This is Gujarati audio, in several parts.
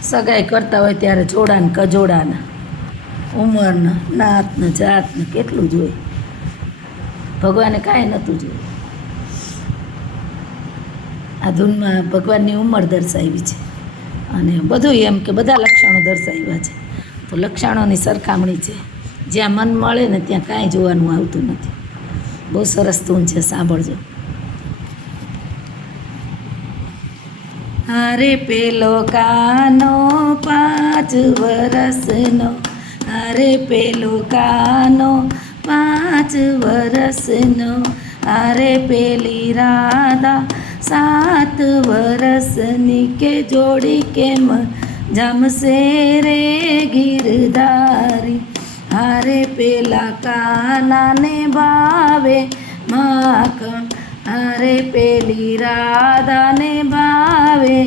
સગાઈ કરતા હોય ત્યારે જોડા ને કજોડાના ઉંમરને નાત ને જાત ને કેટલું જોઈએ. ભગવાને કાંઈ નહોતું જોયું. આ ધૂનમાં ભગવાનની ઉંમર દર્શાવી છે અને બધું એમ કે બધા લક્ષણો દર્શાવ્યા છે. તો લક્ષણોની સરખામણી છે. જ્યાં મન મળે ને ત્યાં કાંઈ જોવાનું આવતું નથી. બહુ સરસ ધૂન છે, સાંભળજો. હારે પેલો કાનો 5 વરસનો, હારે પેલો કાનો 5 વરસનો, હારે પેલી રાધા 7 વરસની, કે જોડી કેમ જમશે રે ગિરધારી. હારે પેલા કાનાને ભાવે માખણ, હારે પેલી રાધાને ભાવે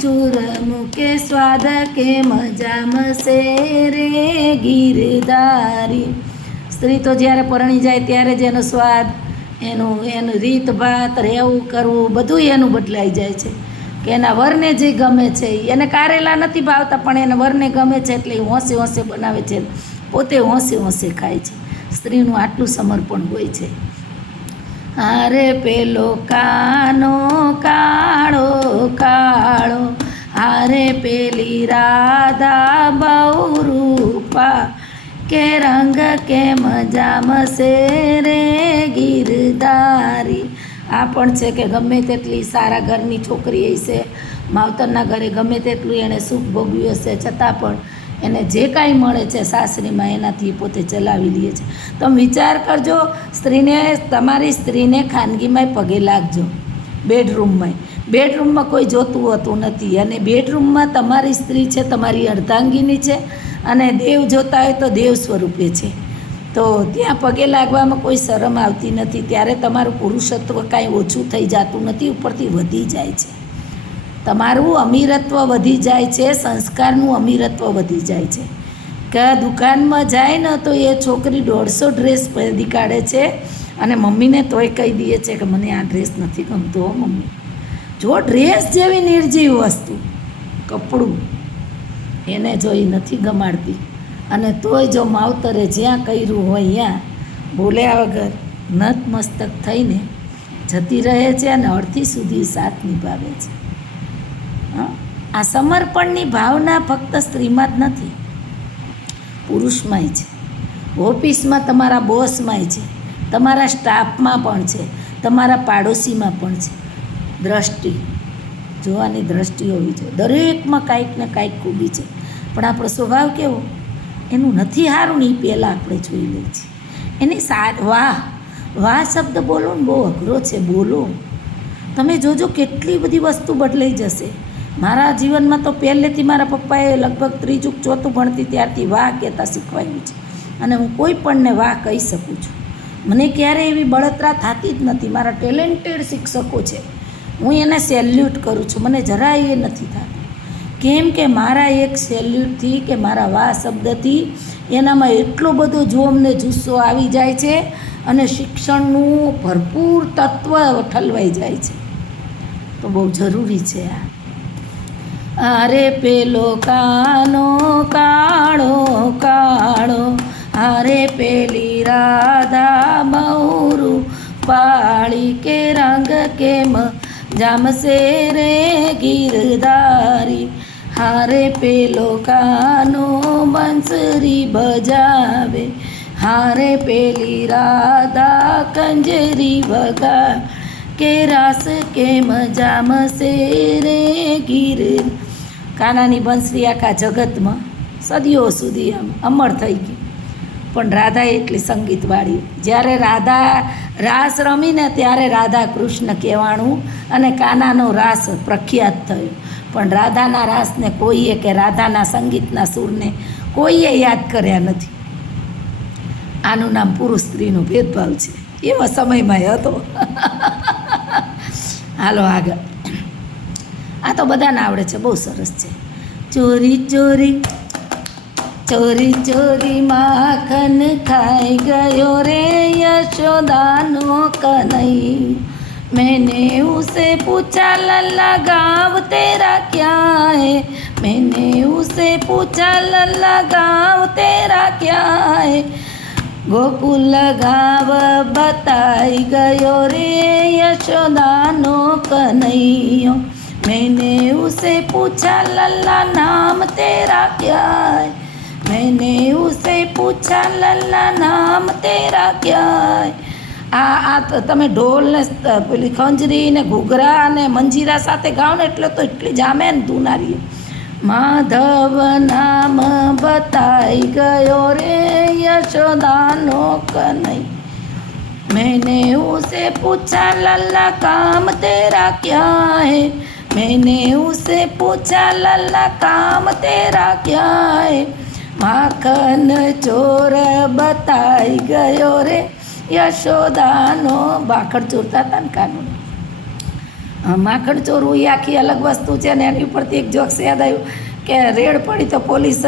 ચૂરમું, કે સ્વાદ કે મજામશે રે ગિરધારી. સ્ત્રી તો જ્યારે પરણી જાય ત્યારે જ એનો સ્વાદ, એનું રીત ભાત રહેવું કરવું બધું એનું બદલાઈ જાય છે. કે એના વરને જે ગમે છે, એને કારેલા નથી ભાવતા પણ એને વરને ગમે છે એટલે એ હોંશે હોંશે બનાવે છે, પોતે હોંશે હોંશે ખાય છે. સ્ત્રીનું આટલું સમર્પણ હોય છે. હારે પેલો કાનો કાળો કાળો, હારે પેલી રાધા બહુ રૂપા, કે રંગ કે મજામશે રે ગિરધારી. આ પણ છે કે ગમે તેટલી સારા ઘરની છોકરી હશે, માવતરના ઘરે ગમે તેટલું એણે સુખ ભોગવ્યું હશે, છતાં પણ એને જે કાંઈ મળે છે સાસરીમાં એનાથી પોતે ચલાવી લે છે. તમે વિચાર કરજો, તમારી સ્ત્રીને ખાનગીમાંય પગે લાગજો, બેડરૂમમાં કોઈ જોતું હોતું નથી. અને બેડરૂમમાં તમારી સ્ત્રી છે, તમારી અર્ધાંગીની છે અને દેવ જોતા હોય તો દેવ સ્વરૂપે છે. તો ત્યાં પગે લાગવામાં કોઈ શરમ આવતી નથી. ત્યારે તમારું પુરુષત્વ કાંઈ ઓછું થઈ જતું નથી, ઉપરથી વધી જાય છે. તમારું અમીરત્વ વધી જાય છે, સંસ્કારનું અમીરત્વ વધી જાય છે. કે દુકાનમાં જાય ને તો એ છોકરી 150 ડ્રેસ પહેરી કાઢે છે અને મમ્મીને તોય કહી દે છે કે મને આ ડ્રેસ નથી ગમતો હો મમ્મી. જો ડ્રેસ જેવી નિર્જીવ વસ્તુ કપડું એને જોઈ નથી ગમાડતી, અને તોય જો માવતરે જ્યાં કર્યું હોય ત્યાં બોલ્યા વગર નતમસ્તક થઈને જતી રહે છે અને અડધી સુધી સાથ નિભાવે છે. આ સમર્પણની ભાવના ફક્ત સ્ત્રીમાં જ નથી, પુરુષમાંય છે. ઓફિસમાં તમારા બોસમાંય છે, તમારા સ્ટાફમાં પણ છે, તમારા પાડોશીમાં પણ છે. દ્રષ્ટિ જોવાની દ્રષ્ટિ હોવી જોઈએ. દરેકમાં કાંઈક ને કાંઈક ખૂબી છે, પણ આપણો સ્વભાવ કેવો એનું નથી સારું ને એ પહેલાં આપણે જોઈ લઈએ છીએ. એની વાહ વાહ શબ્દ બોલો ને બહુ અઘરો છે. બોલો તમે જોજો કેટલી બધી વસ્તુ બદલાઈ જશે. મારા જીવનમાં તો પહેલેથી મારા પપ્પાએ લગભગ 3જું 4થું ભણતી ત્યારથી વાહ કહેતા શીખવાયું છે અને હું કોઈ પણને વાહ કહી શકું છું. મને ક્યારેય એવી બળતરા થતી જ નથી. મારા ટેલેન્ટેડ શિક્ષકો છે, હું એને સેલ્યુટ કરું છું. મને જરાય એ નથી થતું. કેમ કે મારા એક સેલ્યુટથી કે મારા વાહ શબ્દથી એનામાં એટલો બધો જોમને જુસ્સો આવી જાય છે અને શિક્ષણનું ભરપૂર તત્વ ઠલવાઈ જાય છે. તો બહુ જરૂરી છે આ. હારે પેલો કાનો કાળો કાળો, હારે પેલી રાધા બહુ રૂપાળી, કે રંગ કેમ જામશે રે ગિરધારી. હારે પેલો કાનો બંસરી બજાવે, હારે પેલી રાધા કંજરી વગા, કે રાસ કેમ જામશે રે ગિર. કાનાની બંસરી આખા જગતમાં સદીઓ સુધી આમ અમર થઈ ગઈ, પણ રાધા એટલી સંગીતવાળી. જ્યારે રાધા રાસ રમીને ત્યારે રાધા કૃષ્ણ કહેવાણું અને કાનાનો રાસ પ્રખ્યાત થયો. પણ રાધાના રાસને કોઈએ કે રાધાના સંગીતના સૂરને કોઈએ યાદ કર્યા નથી. આનું નામ પુરુષ સ્ત્રીનો ભેદભાવ છે. એવા સમયમાં હતો. હાલો આગળ. આ તો બધાને આવડે છે, બહુ સરસ છે. ચોરી ચોરી ચોરી ચોરી માખન ખાઈ ગયો રે યશोदाનો कन्हैया, मैंने उसे पूछा लल्ला गाँव तेरा क्या है, है। मैंने उसे पूछा लल्ला गाँव तेरा क्या है, गोकुल गाँव बताई गयो रे यशोदानो कन्हैयो। मैंने उसे पूछा लल्ला नाम तेरा क्या है, मैंने उसे पूछा लल्ला नाम तेरा क्या है। આ તો તમે ઢોલ ને પેલી ખંજરી ને ઘૂઘરા ને મંજીરા સાથે ગાઓ ને એટલે તો એટલી જામે ને ધૂનારી। માધવ નામ બતાઈ ગયો રે यशोदानो कन्हैया। मैंने उसे पूछा लल्ला काम तेरा क्या है, मैंने उसे पूछा लल्ला काम तेरा क्या है। माखन चोर बताई गयो रे यशोदानो। માખણ ચોરતા હતા ને કાનૂન, માખણ ચોરવું એ આખી અલગ વસ્તુ છે ને એની ઉપરથી એક જોક્સ યાદ આવ્યું કે રેડ પડી તો પોલીસ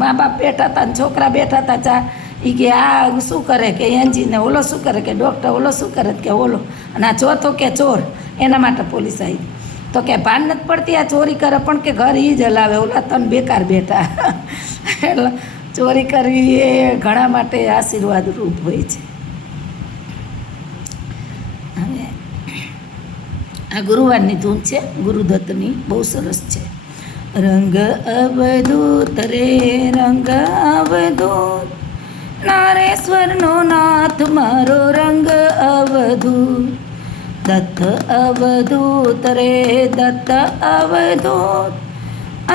મા બાપ બેઠા હતા ને છોકરા બેઠા હતા ચા એ કે આ શું કરે કે એન્જિન ને ઓલો શું કરે કે ડૉક્ટર, ઓલો શું કરે કે ઓલો, અને આ ચોથો કે ચોર, એના માટે પોલીસ આવી તો કે ભાન નથી પડતી આ ચોરી કરે પણ કે ઘર એ જ હલાવે, ઓલા તન બેકાર બેઠા। એટલે ચોરી કરવી એ ઘણા માટે આશીર્વાદ રૂપ હોય છે। હવે આ ગુરુવારની ધૂન છે, ગુરુદત્તની, બહુ સરસ છે। રંગ અવધૂત રે રંગ અવધૂત, નારેશ્વરનો નાથ મારો રંગ અવધૂત। દત્ત અવધૂત રે દત્ત અવધૂત,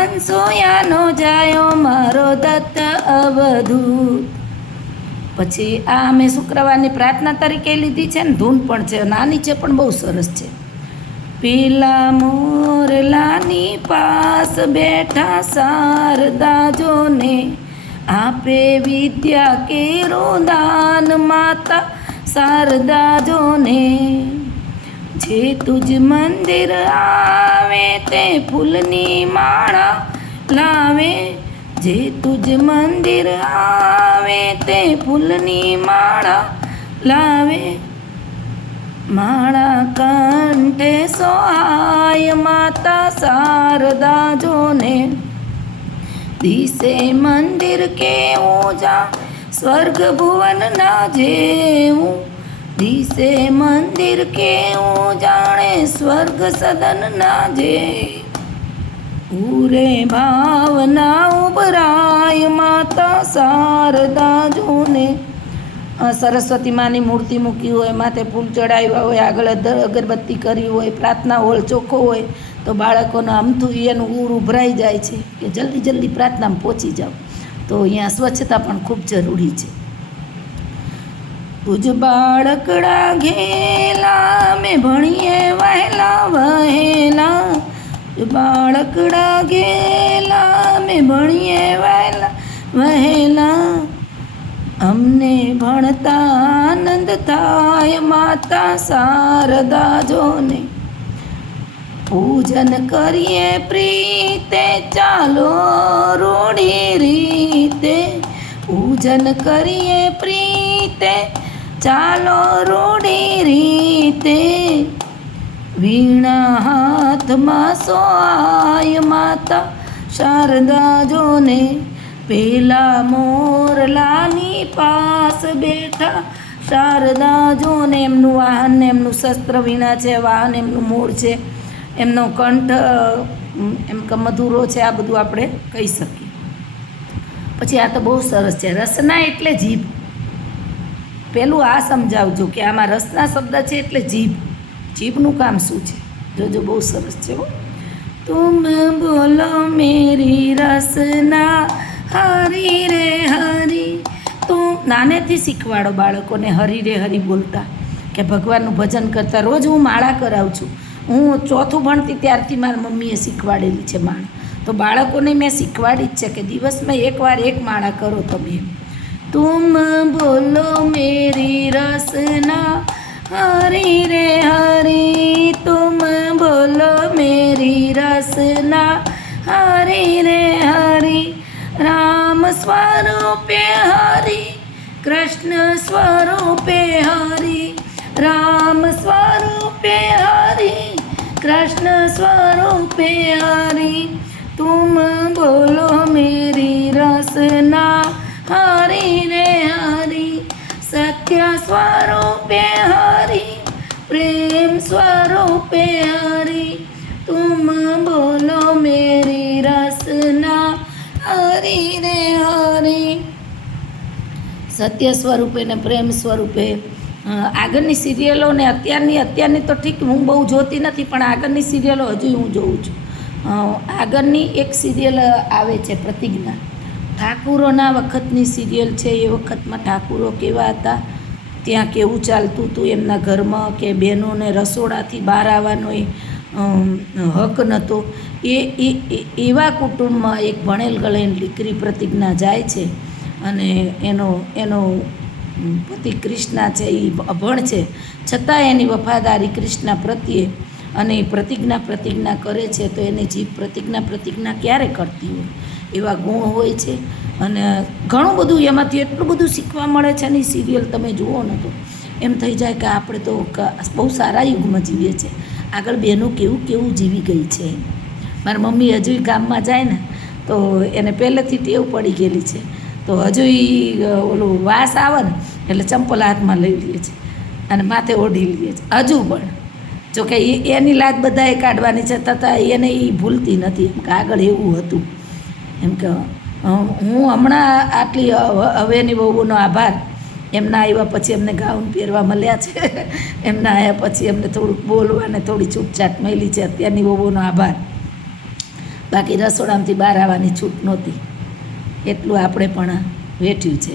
અંસુયાનો જાયો મારો દત્ત અવધૂત। પછી આ મેં શુક્રવારની પ્રાર્થના તરીકે લીધી છે ને ધૂન પણ છે, નાની છે પણ બહુ સરસ છે। પેલા મોરલાની પાસ બેઠા શારદા જોને, આપે વિદ્યા કેરું દાન માતા શારદા જોને। જે તુજ મંદિર આવે તે ફૂલની માળા લાવે, જે તુજ મંદિર આવે તે ફૂલની માળા લાવે। માળા કંઠે સોહાય માતા શારદા જોને, દિશે મંદિર કેવું જા સ્વર્ગ ભુવન ના જેવું, દિશે મંદિર કેવું જાણે સ્વર્ગ સદન ના જે। પૂરે ભાવના ઉભરાય માતા શારદા જોને। સરસ્વતી માની મૂર્તિ મૂકી હોય, માથે ફૂલ ચડાવ્યા હોય, આગળ અગરબત્તી કરી હોય, પ્રાર્થના હોલ ચોખ્ખો હોય તો બાળકોને આમથું એનું ઉર ઉભરાઈ જાય છે કે જલ્દી જલ્દી પ્રાર્થનામાં પહોંચી જાઓ। તો અહીંયા સ્વચ્છતા પણ ખૂબ જરૂરી છે। તુજ બાળકડા ઘેલા મેં ભણીએ વહેલા વહેલા, બાળકડા ઘેલા મેં ભણીએ વહેલા વહેલા। અમને ભણતા આનંદ થાય માતા શારદા જોને, પૂજન કરીએ પ્રીતે ચાલો રૂડી રીતે, પૂજન કરીએ પ્રીતે ચાલો રૂડી રીતે। વીણા હાથમાં સોહાય માતા શારદા જોને, પેલા મોરલાની પાસ બેઠા શારદા જોને। એમનું વાહન ને એમનું શસ્ત્ર વીણા છે, વાહન એમનું મોર છે, એમનો કંઠ એમ કે મધુરો છે, આ બધું આપણે કહી શકીએ। પછી આ તો બહુ સરસ છે, રસના એટલે જીભ। પહેલું આ સમજાવજો કે આમાં રસના શબ્દ છે એટલે જીભ, જીભનું કામ શું છે જોજો, બહુ સરસ છે હો। તુમ બોલો મેરી રસના હરી રે હરી, તું નાનેથી શીખવાડો બાળકોને હરી રે હરી બોલતા, કે ભગવાનનું ભજન કરતા। રોજ હું માળા કરાવું છું, હું ચોથું ભણતી ત્યારથી મારી મમ્મીએ શીખવાડેલી છે માળા, તો બાળકોને મેં શીખવાડી જ છે કે દિવસમાં એકવાર એક માળા કરો તમે। તુમ બોલો મેરી રસના હરી રે હરી, તુમ બોલો મેરી રસના હરી રે હરી। રામ સ્વરૂપે હરી, કૃષ્ણ સ્વરૂપે હરી, રામ સ્વરૂપે હરી, कृष्ण स्वरूपे हरि तुम बोलो मेरी रसना हरि रे हरि सत्य स्वरूपे हरि प्रेम स्वरूपे हरि तुम बोलो मेरी रसना हरि रे हरि સત્ય સ્વરૂપે ને પ્રેમ સ્વરૂપે. આગળની સિરિયલો ને અત્યારની તો ઠીક હું બહુ જોતી નથી, પણ આગળની સિરિયલો હજુ હું જોઉં છું. આગળની એક સિરિયલ આવે છે પ્રતિજ્ઞા, ઠાકુરોના વખતની સિરિયલ છે. એ વખતમાં ઠાકુરો કેવા હતા, ત્યાં કેવું ચાલતું હતું એમના ઘરમાં, કે બહેનોને રસોડાથી બહાર આવવાનો હક નહોતો. એવા કુટુંબમાં એક ભણેલ ગણેલ દીકરી પ્રતિજ્ઞા જાય છે, અને એનો પતિ કૃષ્ણા છે એ અભણ છે, છતાં એની વફાદારી કૃષ્ણા પ્રત્યે, અને એ પ્રતિજ્ઞા કરે છે. તો એને જીભ પ્રતિજ્ઞા ક્યારે કરતી હોય એવા ગુણ હોય છે. અને ઘણું બધું એમાંથી એટલું બધું શીખવા મળે છે ને. એ સિરિયલ તમે જુઓ ને તો એમ થઈ જાય કે આપણે તો બહુ સારા યુગમાં જીવીએ છીએ. આગળ બહેનો કેવું જીવી ગઈ છે. મારી મમ્મી હજુ ગામમાં જાય ને તો એને પહેલેથી ટેવ પડી ગયેલી છે. તો હજુ ઓલું વાસ આવે ને એટલે ચંપલ હાથમાં લઈ લે છે અને માથે ઓઢી લે છે હજુ પણ. જોકે એની લાજ બધાએ કાઢવાની છે, તથા એને એ ભૂલતી નથી એમ કે આગળ એવું હતું એમ કે હું હમણાં આટલી હવેની વહુનો આભાર. એમના આવ્યા પછી એમને ગાઉન પહેરવા મળ્યા છે, એમના આવ્યા પછી એમને થોડુંક બોલવા ને થોડી છૂટછાટ મળી છે. અત્યારની વહુનો આભાર. બાકી રસોડામાંથી બહાર આવવાની છૂટ નહોતી. એટલું આપણે પણ વેઠ્યું છે.